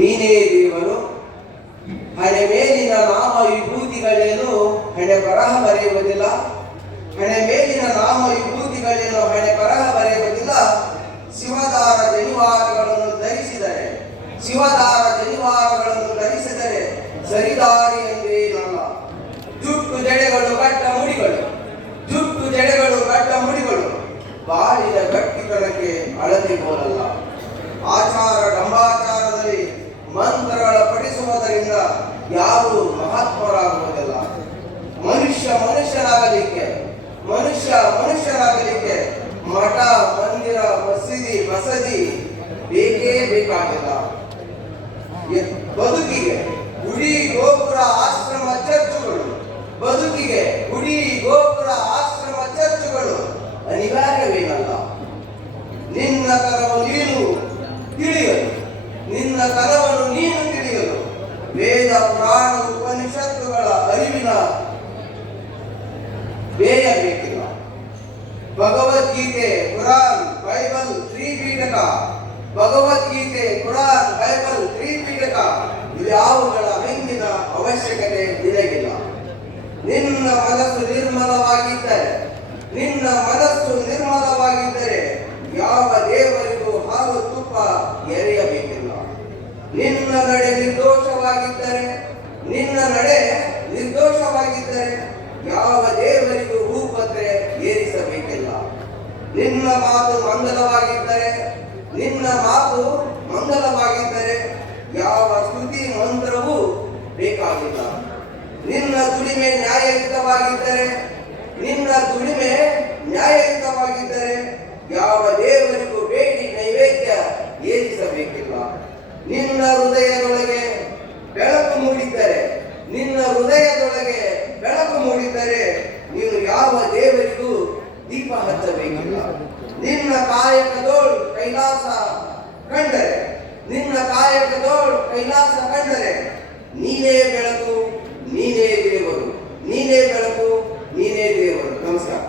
ನೀನೇ ದೇವರು? ಹಣೆ ಮೇಲಿನ ನಾಮ ವಿಭೂತಿಗಳೇನು ಹಣೆ ಬರಹ ಬರೆಯುವುದಿಲ್ಲ. ಹಣೆ ಮೇಲಿನ ನಾಮ ವಿಭೂತಿಗಳೇನು ಹಣೆ ಬರಹ ಬರೆಯುವುದಿಲ್ಲ. ಶಿವದಾರ ಜನಿವಾರಗಳನ್ನು ಧರಿಸಿದರೆ ಶಿವದಾರ ಜನಿವಾರಗಳನ್ನು ಧರಿಸಿದರೆ ಸರಿದಾರಿ ಎಂದೇನಲ್ಲ ಜುಟ್ಟು ಜಡೆಗಳು ಕಟ್ಟ ಮುಡಿಗಳು ಜುಟ್ಟು ಜಡೆಗಳು ಕಟ್ಟ ಮುಡಿಗಳು ಬಾಳಿದ ಗಟ್ಟಿತನಕ್ಕೆ ಅಳತೆ ಹೋಲಲ್ಲ. ಆಚಾರ ಡಂಬಾಚಾರದಲ್ಲಿ ಮಂತ್ರಗಳ ಪಠಿಸುವುದರಿಂದ ಯಾರು ಮಹಾತ್ಮರಾಗುವುದಿಲ್ಲ. ಮನುಷ್ಯ ಮನುಷ್ಯನಾಗಲಿಕ್ಕೆ ಮನುಷ್ಯ ಮನುಷ್ಯನಾಗಲಿಕ್ಕೆ ಮಠ, ಮಂದಿರ, ಮಸೀದಿ, ಮಸದಿ ಬೇಕೇ ಬೇಕಾಗಿಲ್ಲ. ಬದುಕಿಗೆ ಗುಡಿ, ಗೋಪುರ, ಆಶ್ರಮ, ಚರ್ಚುಗಳು. ಬದುಕಿಗೆ ಗುಡಿ, ಗೋಪುರ, ಆಶ್ರಮ, ಚರ್ಚುಗಳು ಅನಿವಾರ್ಯವೇನಲ್ಲ. ನಿನ್ನ ಕರವು ನೀನು ತಿಳಿಯಲು, ನಿನ್ನ ಕರವನ್ನು Bhagavadgita, Quran, Bible, Tripitaka. Bhagavadgita, Quran, Bible, Tripitaka. ಯಾವುಗಳ ಹಿಂದಿನ ಅವಶ್ಯಕತೆ ನಿನಗಿಲ್ಲ. ನಿನ್ನ ಮನಸ್ಸು ನಿರ್ಮಲವಾಗಿದ್ದರೆ, ನಿನ್ನ ಮನಸ್ಸು ನಿರ್ಮಲವಾಗಿದ್ದರೆ ಯಾವ ದೇವರಿಗೂ ಹಾಲು ತುಪ್ಪ ಎರೆಯಬೇಕಿಲ್ಲ. ನಿನ್ನ ನಡೆ ನಿರ್ದೋಷವಾಗಿದ್ದರೆ, ನಿನ್ನ ನಡೆ ನಿರ್ದೋಷವಾಗಿದ್ದರೆ ಯಾವ ದೇವರಿಗೂ ಹೂಪತ್ರೆ ಏರಿಸಬೇಕಿಲ್ಲ ನಿನ್ನ ಮಾತು ಮಂಗಲವಾಗಿದ್ದರೆ, ನಿನ್ನ ಮಾತು ಮಂಗಲವಾಗಿದ್ದರೆ ಯಾವ ಸ್ತುತಿ ಮಂತ್ರವೂ ಬೇಕಾಗಿಲ್ಲ. ನಿನ್ನ ದುಡಿಮೆ ನ್ಯಾಯಯುತವಾಗಿದ್ದರೆ, ನಿನ್ನ ದುಡಿಮೆ ನ್ಯಾಯಯುತವಾಗಿದ್ದರೆ ಯಾವ ದೇವರಿಗೂ ಬೇಡಿ ನೈವೇದ್ಯ ಏರಿಸಬೇಕಿಲ್ಲ. ನಿನ್ನ ಹೃದಯದೊಳಗೆ ಕೈಲಾಸ ಕಂಡರೆ, ನಿನ್ನ ಕಾಯಕ ತೋಳು ಕೈಲಾಸ ಕಂಡರೆ, ನೀನೇ ಬೆಳಕು, ನೀನೇ ದೇವರು, ನೀನೇ ಬೆಳಕು, ನೀನೇ ದೇವರು. ನಮಸ್ಕಾರ.